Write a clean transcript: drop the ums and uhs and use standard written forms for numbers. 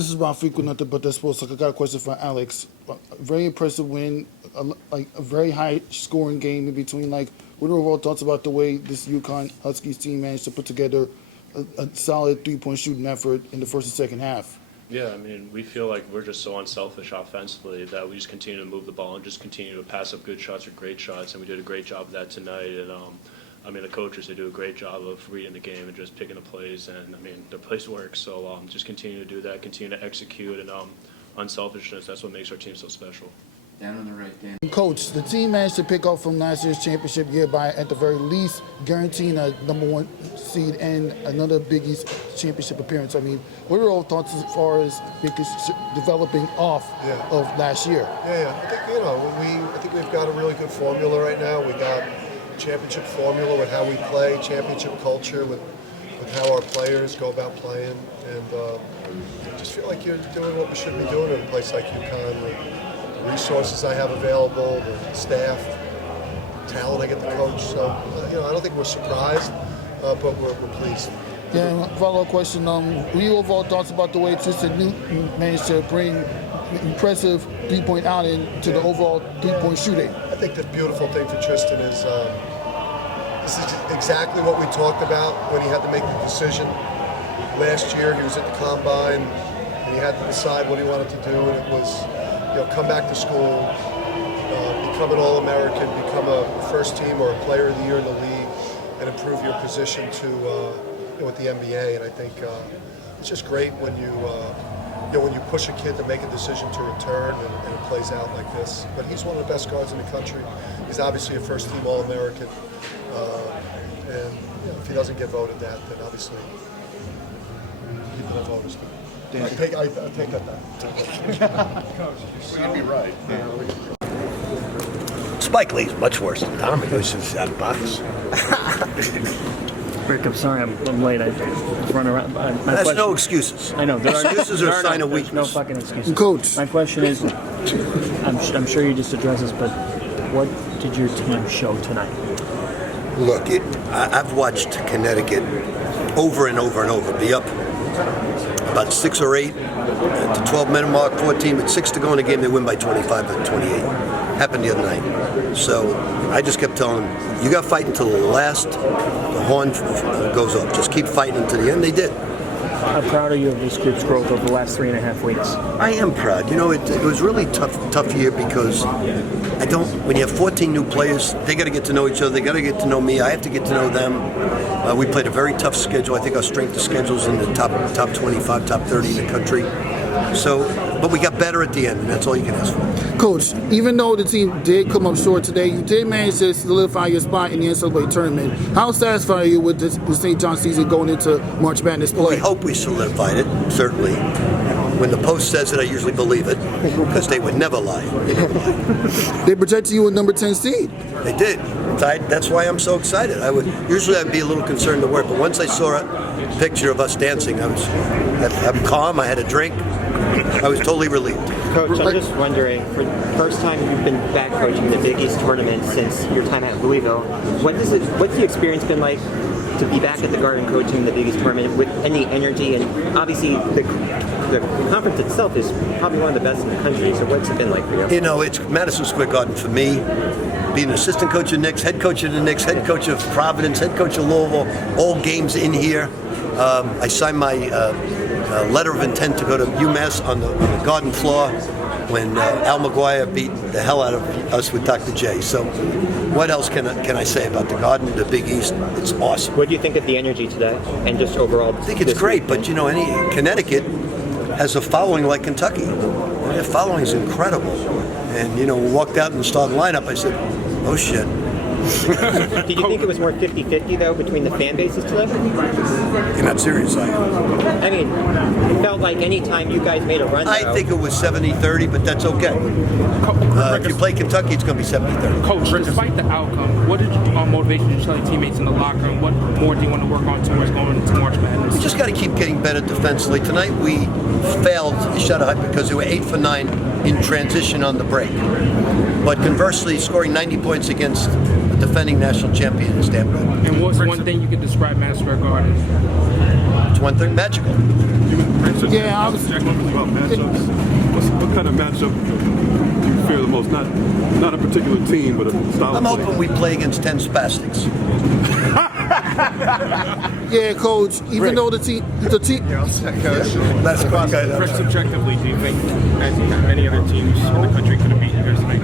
This is Ron Frequent, nothing but the sports. I got a question for Alex. Very impressive win, a very high scoring game in between. What are your overall thoughts about the way this Uconn Huskies team managed to put together a solid 3-point shooting effort in the first and second half? Yeah, I mean, we feel like we're just so unselfish offensively that we just continue to move the ball and just continue to pass up good shots or great shots, and we did a great job of that tonight. And I mean, the coaches, they do a great job of reading the game and just picking the plays, and I mean, their plays work. So just continue to do that, continue to execute, and unselfishness, that's what makes our team so special. Down on the right, Dan. Coach, the team managed to pick up from last year's championship year by, at the very least, guaranteeing a #1 seed and another Big East championship appearance. I mean, what are your thoughts as far as developing off of last year? Yeah. I think we've got a really good formula right now. We got championship formula with how we play, championship culture with how our players go about playing, and I just feel like you're doing what we should be doing in a place like Uconn. The resources I have available, the staff, talent I get to coach. So, I don't think we're surprised, but we're pleased. Yeah, follow-up question. What are your overall thoughts about the way Tristen Newton managed to bring impressive three-point outing to the overall three-point shooting? I think the beautiful thing for Tristen is this is exactly what we talked about when he had to make the decision. Last year, he was at the Combine, and he had to decide what he wanted to do, and it was come back to school, become an All-American, become a first team or a player of the year in the league, and improve your position to with the NBA. And I think it's just great when you when you push a kid to make a decision to return and it plays out like this. But he's one of the best guards in the country. He's obviously a first team All-American, and if he doesn't get voted that, then obviously people have voters. I take that back. We can be right. Spike Lee's much worse than Tom. He was just out of box. Rick, I'm sorry I'm late. I run around. That's no excuses. I know. Excuses are a sign of weakness. No fucking excuses. Coach. My question is, I'm sure you just addressed this, but what did your team show tonight? Look, I've watched Connecticut over and over and over be up about 6 or 8 at the 12-minute mark, 14 with 6 to go in the game. They win by 25 and 28. Happened the other night. So I just kept telling them, you got to fight until the last horn goes up. Just keep fighting until the end. They did. How proud are you of this group's growth over the last 3.5 weeks? I am proud. It was really tough year because when you have 14 new players, they got to get to know each other. They got to get to know me. I have to get to know them. We played a very tough schedule. I think our strength of schedule is in the top 25, top 30 in the country. So, but we got better at the end, and that's all you can ask for. Coach, even though the team did come up short today, you did manage to solidify your spot in the NCAA Tournament. How satisfied are you with the St. John season going into March Madness play? We hope we solidified it, certainly. When the Post says it, I usually believe it, because they would never lie. They projected you a number 10 seed. They did. That's why I'm so excited. Usually I'd be a little concerned to work, but once I saw a picture of us dancing, I'm calm. I had a drink. I was totally relieved. Coach, I'm just wondering, for the first time you've been back coaching the Big East Tournament since your time at Louisville, what's the experience been like to be back at the Garden coaching the Big East Tournament with any energy? And obviously the conference itself is probably one of the best in the country, so what's it been like for you? It's Madison Square Garden for me. Being an assistant coach of Knicks, head coach of the Knicks, head coach of Providence, head coach of Louisville, all games in here. I signed my letter of intent to go to UMass on the Garden floor when Al McGuire beat the hell out of us with Dr. J. So what else can I say about the Garden, the Big East? It's awesome. What do you think of the energy today and just overall? I think it's great, but Connecticut has a following like Kentucky. Their following is incredible. And we walked out in the starting lineup, I said, oh shit. Did you think it was more 50-50 though between the fan bases today? You're not serious, are you? I mean, it felt like any time you guys made a run. I think it was 70-30, but that's okay. If you play Kentucky, it's going to be 70-30. Coach, despite the outcome, what did motivation you tell your teammates in the locker room? What more do you want to work on towards going into March Madness? We just got to keep getting better defensively. Tonight we failed shot a because we were 8 for 9 in transition on the break. But conversely, scoring 90 points against a defending national champion is damn good. And what's one thing you could describe Madison Square Garden? It's one thing, magical. Yeah, I was. Jack, about matchups. What kind of matchup do you fear the most? Not a particular team, but a style I'm of play. hoping we play against 10 spastics. Yeah, coach. Even though the team. That's quite good. Rick, subjectively, do you think many other teams in the country could have beaten you guys tonight?